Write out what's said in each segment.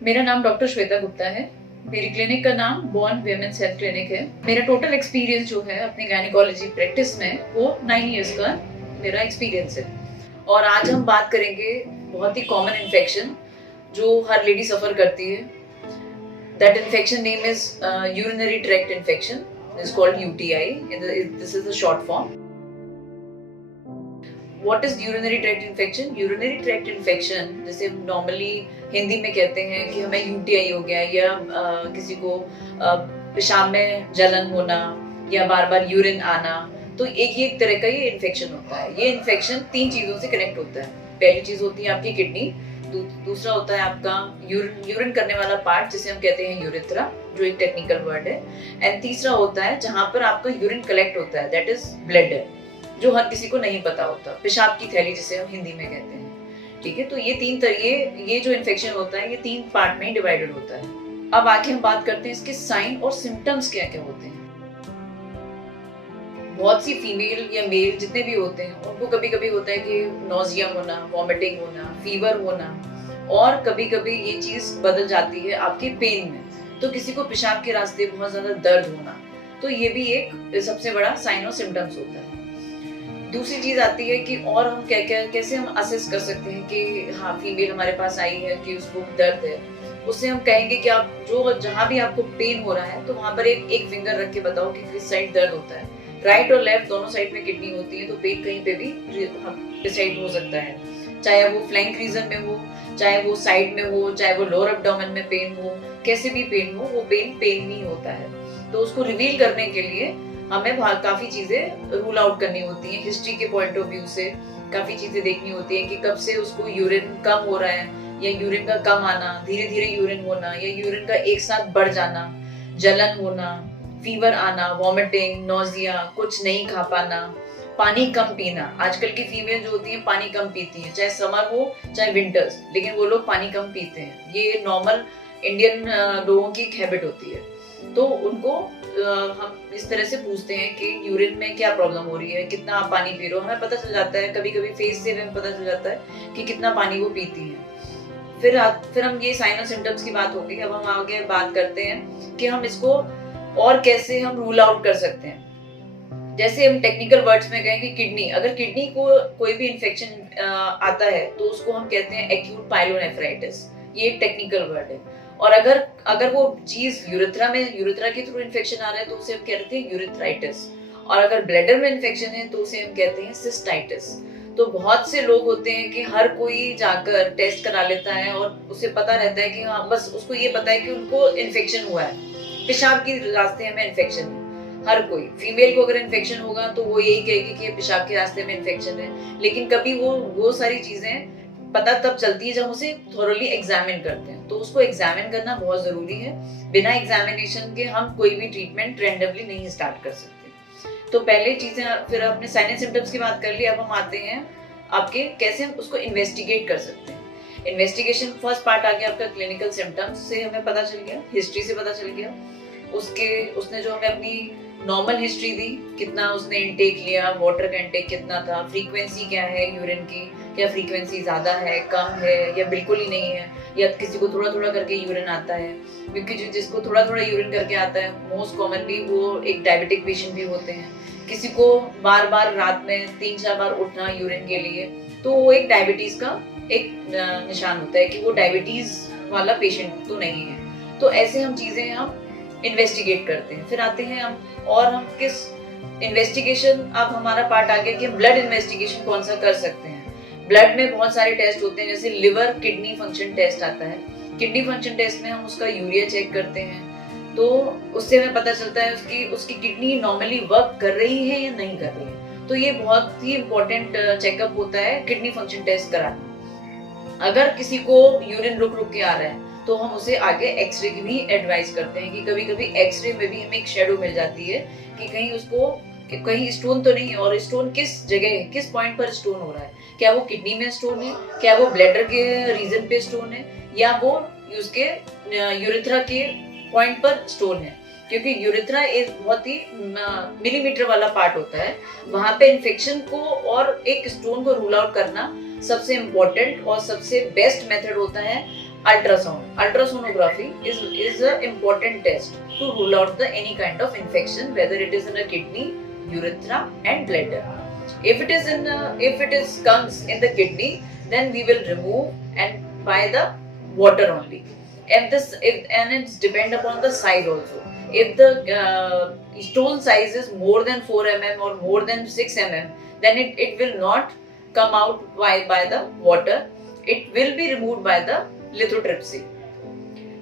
मेरा नाम डॉक्टर श्वेता गुप्ता है। मेरी क्लिनिक का नाम बॉर्न विमेंस हेल्थ क्लिनिक है। मेरा टोटल एक्सपीरियंस जो है अपनी गायनेकोलॉजी प्रैक्टिस में वो 9 इयर्स का मेरा एक्सपीरियंस है। और आज हम बात करेंगे बहुत ही कॉमन इन्फेक्शन जो हर लेडी सफर करती है। That infection name is urinary tract infection, is called UTI। This is the short form. What is urinary tract infection? Urinary tract infection जैसे हम नॉर्मली हिंदी में कहते हैं कि हमें UTI हो गया, या किसी को पेशाब में जलन होना या बार बार यूरिन आना, तो एक तरह का ये इन्फेक्शन होता है। ये इन्फेक्शन 3 चीजों से कनेक्ट होता है। पहली चीज होती है आपकी किडनी, दूसरा होता है आपका यूरिन करने वाला पार्ट जिसे हम कहते हैं यूरेथ्रा, जो एक टेक्निकल वर्ड है, एंड तीसरा होता है जहां पर आपका यूरिन कलेक्ट होता है, दैट इज ब्लैडर, जो हर किसी को नहीं पता होता, पेशाब की थैली जिसे हम हिंदी में कहते हैं। ठीक है, तो ये जो इन्फेक्शन होता है ये 3 पार्ट में डिवाइडेड होता है। अब आगे हम बात करते हैं इसके साइन और सिम्टम्स क्या क्या होते हैं। बहुत सी फीमेल या मेल जितने भी होते हैं उनको कभी कभी होता है कि नोजिया होना, वॉमिटिंग होना, फीवर होना, और कभी कभी ये चीज बदल जाती है आपके पेन में। तो किसी को पेशाब के रास्ते बहुत ज्यादा दर्द होना, तो ये भी एक सबसे बड़ा साइन और सिम्टम्स होता है। दूसरी चीज आती है कि और हम कैसे हम असेस कर सकते हैं कि हाँ फीमेल हमारे पास आई है कि उसको दर्द है। उससे हम कहेंगे कि आप जहाँ भी आपको पेन हो रहा है तो वहां पर एक फिंगर रख के बताओ कि किस साइड दर्द होता है। राइट और लेफ्ट दोनों साइड में किडनी होती है, तो पेन कहीं पे भी डिसाइड हो सकता है, चाहे वो फ्लैंक रीजन में हो, चाहे वो साइड में हो, चाहे वो लोअर एब्डोमेन में पेन हो, कैसे भी पेन हो, वो पेन ही होता है। तो उसको रिवील करने के लिए हमें काफी चीजें रूल आउट करनी होती हैं। हिस्ट्री के पॉइंट ऑफ व्यू से काफी चीजें देखनी होती हैं कि कब से उसको यूरिन कम हो रहा है, या यूरिन का कम आना, धीरे धीरे यूरिन होना, या यूरिन का एक साथ बढ़ जाना, जलन होना, फीवर आना, वॉमिटिंग, नोजिया, कुछ नहीं खा पाना, पानी कम पीना। आजकल की फीमेल जो होती है पानी कम पीती है, चाहे समर हो चाहे विंटर्स, लेकिन वो लोग पानी कम पीते हैं। ये नॉर्मल इंडियन लोगों की एक हैबिट होती है। तो उनको हम इस तरह से पूछते हैं कि यूरिन में क्या प्रॉब्लम हो रही है, कितना आप पानी पी रहे हो। हमें पता चल जाता है, कभी कभी फेस से हमें पता चल जाता है कि कितना पानी वो पीती है। फिर हम ये साइन और सिम्टम्स की बात होगी। अब हम आगे बात करते हैं कि हम इसको और कैसे हम रूल आउट कर सकते हैं। जैसे हम टेक्निकल वर्ड्स में कहें कि किडनी, अगर किडनी को कोई भी इन्फेक्शन आता है तो उसको हम कहते हैं एक्यूट पाइलोनेफ्राइटिस। ये एक टेक्निकल वर्ड है। और अगर वो चीज यूरेथ्रा के थ्रू इन्फेक्शन आ रहा है तो उसे हम कहते हैं यूरेथ्राइटिस। और अगर ब्लैडर में इन्फेक्शन है तो उसे हम कहते हैं सिस्टाइटिस। तो बहुत से लोग होते हैं कि हर कोई जाकर टेस्ट करा लेता है और उसे पता रहता है कि हाँ, बस उसको ये पता है कि उनको इन्फेक्शन हुआ है, पेशाब के रास्ते में इन्फेक्शन है। हर कोई फीमेल को अगर इन्फेक्शन होगा तो वो यही कहेगी कि पेशाब के रास्ते में इन्फेक्शन है, लेकिन कभी वो सारी चीजें पता तब चलती है जब उसे थोरली एग्जामिन करते हैं। तो उसको एग्जामिन करना बहुत जरूरी है। बिना एग्जामिनेशन के हम कोई भी ट्रीटमेंट रैंडमली नहीं स्टार्ट कर सकते। तो पहले चीजें, फिर आपने साइन एंड सिम्टम्स की बात कर ली। अब हम आते हैं आपके कैसे हम उसको इन्वेस्टिगेट कर सकते हैं। इन्वेस्टिगेशन फर्स्ट पार्ट आ गया आपका क्लिनिकल सिम्टम्स से हमें पता चल गया, हिस्ट्री से पता चल गया। उसने जो हमें अपनी नॉर्मल हिस्ट्री दी, कितना उसने इनटेक लिया, वाटर का इनटेक कितना था, फ्रीक्वेंसी क्या है यूरिन की, क्या फ्रीक्वेंसी ज्यादा है, कम है, या बिल्कुल ही नहीं है, या किसी को थोड़ा थोड़ा करके यूरिन आता है। क्योंकि जिसको थोड़ा थोड़ा यूरिन करके आता है मोस्ट कॉमनली वो एक डायबिटिक पेशेंट भी होते हैं। किसी को बार बार रात में 3-4 बार उठना यूरिन के लिए, तो वो एक डायबिटीज का एक निशान होता है कि वो डायबिटीज वाला पेशेंट तो नहीं है। तो ऐसे हम चीजें हम इन्वेस्टिगेट करते हैं। फिर आते हैं हम किस इन्वेस्टिगेशन, अब हमारा पार्ट आ गया कि हम ब्लड इन्वेस्टिगेशन कौन सा कर सकते हैं। ब्लड में बहुत सारे टेस्ट होते हैं, जैसे लिवर किडनी फंक्शन टेस्ट आता है। किडनी फंक्शन टेस्ट में हम उसका यूरिया चेक करते हैं, तो उससे हमें पता चलता है उसकी किडनी नॉर्मली वर्क कर रही है या नहीं कर रही है। तो ये बहुत ही इंपॉर्टेंट चेकअप होता है किडनी फंक्शन टेस्ट कराना। अगर किसी को यूरिन रुक रुक के आ रहा है तो हम उसे आगे एक्सरे की भी एडवाइस करते हैं कि कभी कभी एक्सरे में भी हमें एक शेडो मिल जाती है कि कहीं स्टोन तो नहीं है, और स्टोन किस जगह है, किस पॉइंट पर स्टोन हो रहा है। क्या वो किडनी में स्टोन है, क्या वो ब्लैडर के रीजन पे स्टोन है, या वो उसके यूरेथ्रा के पॉइंट पर स्टोन है। क्योंकि यूरेथ्रा एक बहुत ही मिलीमीटर वाला पार्ट होता है, वहां पे इन्फेक्शन को और एक स्टोन को रूल आउट करना सबसे इम्पोर्टेंट और सबसे बेस्ट मेथड होता है Ultrasonography is an important test to rule out any kind of infection, whether it is in a kidney, urethra, and bladder. If it is comes in the kidney, then we will remove and by the water only. And it's depend upon the size also. If the stone size is more than 4 mm or more than 6 mm, then it will not come out by the water. It will be removed by the lithotripsy.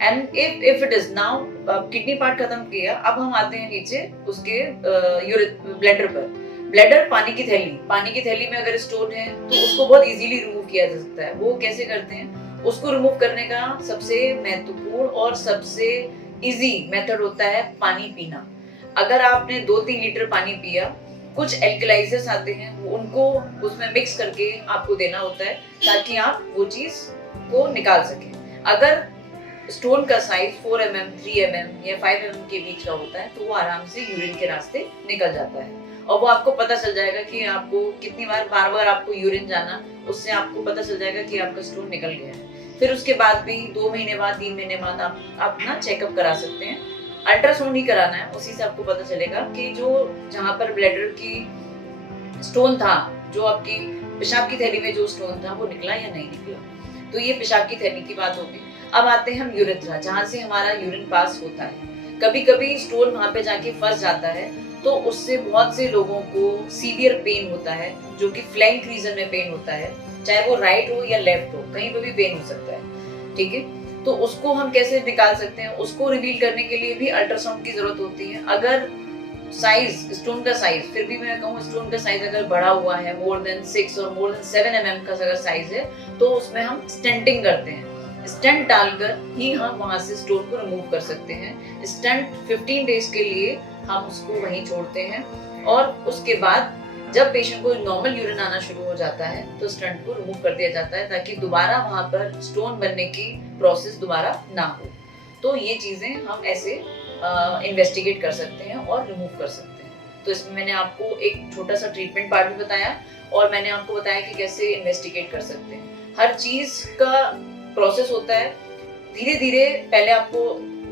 And if it is now kidney part खत्म किया, अब हम आते हैं नीचे उसके bladder पर. Bladder पानी की थैली में अगर स्टोन है तो उसको बहुत इजीली रिमूव किया जा सकता है. वो कैसे करते हैं? उसको रिमूव करने का सबसे महत्वपूर्ण और सबसे इजी मेथड होता है पानी पीना. अगर आपने 2-3 लीटर पानी पिया, कुछ एल्कलाइजर्स आते हैं, उनको उसमें मिक्स करके आपको देना होता है ताकि आप वो चीज को निकाल सकें. अगर स्टोन का साइज 4 mm, 3 mm या 5 mm के बीच का होता है तो वो आराम से यूरिन के रास्ते निकल जाता है. और वो आपको पता चल जाएगा कि आपको कितनी बार आपको यूरिन जाना, उससे आपको पता चल जाएगा कि आपका स्टोन निकल गया है. फिर उसके बाद भी 2 महीने बाद, 3 महीने बाद आप अपना चेकअप करा सकते हैं. अल्ट्रासाउंड ही कराना है, उसी से आपको पता चलेगा कि जो जहाँ पर ब्लैडर की स्टोन था, जो आपकी पेशाब की थैली में जो स्टोन था, वो निकला या नहीं निकला. तो ये पेशाब की थैली की बात होगी. अब आते हैं हम यूरेथ्रा, जहाँ से हमारा यूरिन पास होता है. कभी कभी स्टोन वहां पे जाके फंस जाता है तो उससे बहुत से लोगों को सीवियर पेन होता है, जो कि फ्लैंक रीजन में पेन होता है, चाहे वो राइट हो या लेफ्ट हो, कहीं पे भी पेन हो सकता है. ठीक है, तो उसको हम कैसे निकाल सकते हैं? उसको रिवील करने के लिए भी अल्ट्रासाउंड की जरूरत होती है. अगर साइज, स्टोन का साइज, फिर भी मैं कहूँ स्टोन का साइज अगर बढ़ा हुआ है, मोर देन 6 और मोर देन 7 mm का अगर साइज है, तो उसमें हम स्टेंटिंग करते हैं. स्टेंट डालकर ही हम वहां से स्टोन को रिमूव कर सकते हैं. स्टेंट 15 डेज के लिए हम उसको वहीं छोड़ते हैं और उसके बाद जब पेशेंट को नॉर्मल यूरिन आना शुरू हो जाता है तो स्टेंट को रिमूव कर दिया जाता है ताकि दोबारा वहां पर स्टोन बनने की प्रोसेस दोबारा ना हो. तो ये चीजें हम ऐसे इन्वेस्टिगेट कर सकते हैं और रिमूव कर सकते हैं. तो इसमें मैंने आपको एक छोटा सा ट्रीटमेंट पार्ट भी बताया और मैंने आपको बताया कि कैसे इन्वेस्टिगेट कर सकते हैं. हर चीज का प्रोसेस होता है. धीरे धीरे पहले आपको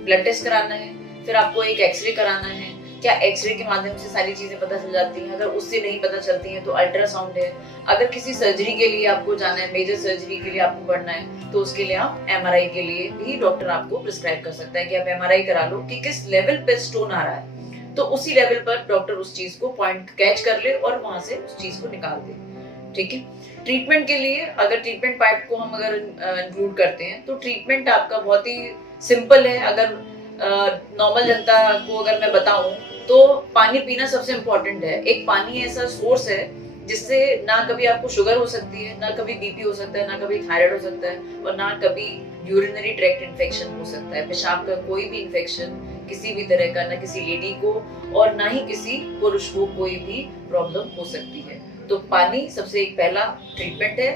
ब्लड टेस्ट कराना है, फिर आपको एक एक्सरे कराना है. क्या एक्सरे के माध्यम से सारी चीजें पता चल जाती हैं? अगर उससे नहीं पता चलती हैं तो अल्ट्रासाउंड है. अगर किसी सर्जरी के लिए आपको जाना है, मेजर सर्जरी के लिए आपको बढ़ना है, तो उसके लिए आप एमआरआई के लिए भी डॉक्टर आपको प्रिस्क्राइब कर सकता है कि आप एमआरआई करा लो कि किस लेवल पे स्टोन आ रहा है. तो उसी लेवल पर डॉक्टर उस चीज को पॉइंट कैच कर ले और वहां से उस चीज को निकाल दे. ठीक है. ट्रीटमेंट के लिए अगर ट्रीटमेंट पार्ट को हम अगर इंक्लूड करते हैं तो ट्रीटमेंट आपका बहुत ही सिंपल है. अगर नॉर्मल जनता को अगर मैं बताऊं तो पानी पीना सबसे इम्पोर्टेंट है. एक पानी ऐसा सोर्स है जिससे ना कभी आपको शुगर हो सकती है, ना कभी बीपी हो सकता है, ना कभी थायराइड हो सकता है और ना कभी यूरिनरी ट्रैक्ट इन्फेक्शन हो सकता है. पेशाब का कोई भी इन्फेक्शन किसी भी तरह का, ना किसी लेडी को और ना ही किसी पुरुष को कोई भी प्रॉब्लम हो सकती है. तो पानी सबसे एक पहला ट्रीटमेंट है.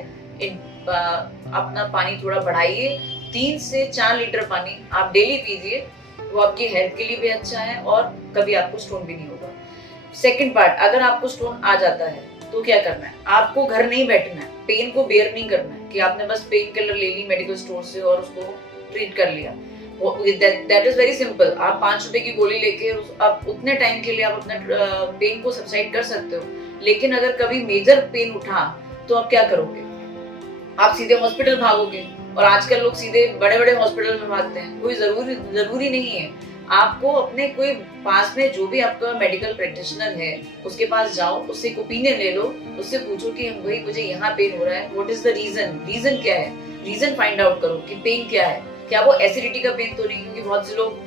अपना पानी थोड़ा बढ़ाइए. 3 से 4 लीटर पानी आप डेली पीजिए. वो आपकी हेल्थ के लिए भी अच्छा है और कभी आपको स्टोन भी नहीं होगा. सेकंड पार्ट, अगर आपको स्टोन आ जाता है तो क्या करना है? आपको घर नहीं बैठना है, पेन को बेयर नहीं करना है कि आपने बस पेन किलर ले ली मेडिकल स्टोर से और उसको ट्रीट कर लिया. That is very simple. आप 5 रुपए की गोली लेके आप उतने टाइम के लिए आप अपना पेन को सबसाइड कर सकते हो. लेकिन अगर कभी मेजर पेन उठा तो आप क्या करोगे? आप सीधे हॉस्पिटल भागोगे और आजकल लोग सीधे बड़े बड़े हॉस्पिटल में भागते हैं. कोई जरूरी नहीं है. आपको अपने कोई पास में जो भी आपका मेडिकल प्रैक्टिशनर है उसके पास जाओ, उससे एक ओपिनियन ले लो, उससे पूछो कि भाई मुझे यहाँ पेन हो रहा है, व्हाट इज द रीजन क्या है. रीजन फाइंड आउट करो कि पेन क्या है. क्या वो एसिडिटी का पेन तो नहीं? क्योंकि बहुत से लोग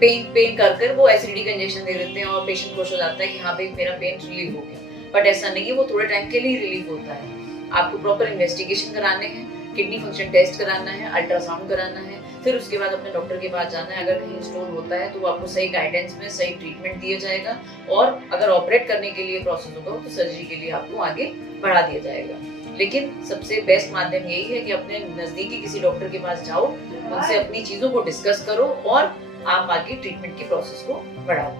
पेन कर वो एसिडिटी का इंजेक्शन दे देते हैं और पेशेंट खुश हो जाता है कि हाँ भाई मेरा पेन रिलीव हो गया. बट ऐसा नहीं है, वो थोड़े टाइम के लिए रिलीफ होता है. आपको प्रॉपर इन्वेस्टिगेशन कराने हैं, किडनी फंक्शन टेस्ट कराना है, अल्ट्रासाउंड कराना है, फिर उसके बाद अपने डॉक्टर के पास जाना है. अगर कहीं स्टोन होता है तो आपको सही गाइडेंस में सही ट्रीटमेंट दिया जाएगा और अगर ऑपरेट करने के लिए प्रोसेस होगा तो सर्जरी के लिए आपको आगे बढ़ा दिया जाएगा. लेकिन सबसे बेस्ट माध्यम यही है कि अपने नजदीकी किसी डॉक्टर के पास जाओ, उनसे अपनी चीजों को डिस्कस करो और आप आगे ट्रीटमेंट की प्रोसेस को बढ़ाओ.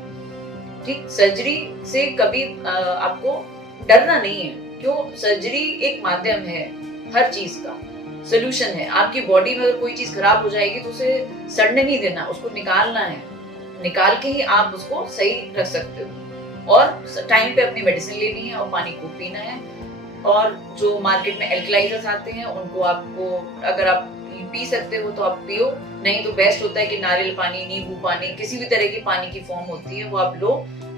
ठीक, सर्जरी से कभी आपको डरना नहीं है. क्यों? सर्जरी एक माध्यम है हर चीज का. सोल्यूशन है। आपकी बॉडी में अगर कोई चीज खराब हो जाएगी तो उसे सड़ने नहीं देना, उसको निकालना है। निकाल के ही आप उसको सही रख सकते हो और टाइम पे अपनी मेडिसिन लेनी है और पानी खूब पीना है। और जो मार्केट में एल्कलाइजर्स आते हैं उनको आपको अगर आप पी सकते हो तो आप पियो, नहीं तो बेस्ट होता है कि नारियल पानी, नींबू पानी, किसी भी तरह की पानी की फॉर्म होती है वो आप लो,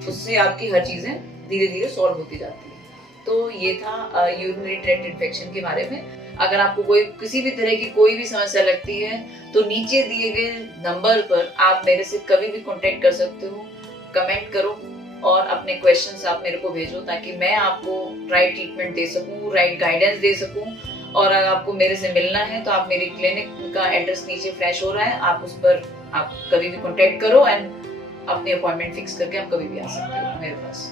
उससे आपकी हर चीजें धीरे धीरे सॉल्व होती जाती है। तो ये था यूरिनरी ट्रैक्ट इन्फेक्शन के बारे में। अगर आपको कोई किसी भी तरह की कोई भी समस्या लगती है तो नीचे दिए गए नंबर पर आप मेरे से कभी भी कांटेक्ट कर सकते हो, कमेंट करो और अपने क्वेश्चंस आप मेरे को भेजो ताकि मैं आपको राइट ट्रीटमेंट दे सकूं, राइट गाइडेंस दे सकूं। और अगर आपको मेरे से मिलना है तो आप मेरे क्लिनिक का एड्रेस नीचे फ्लैश हो रहा है, आप उस पर आप कभी भी कांटेक्ट करो एंड अपनी अपॉइंटमेंट फिक्स करके आप कभी भी आ सकते हो मेरे पास।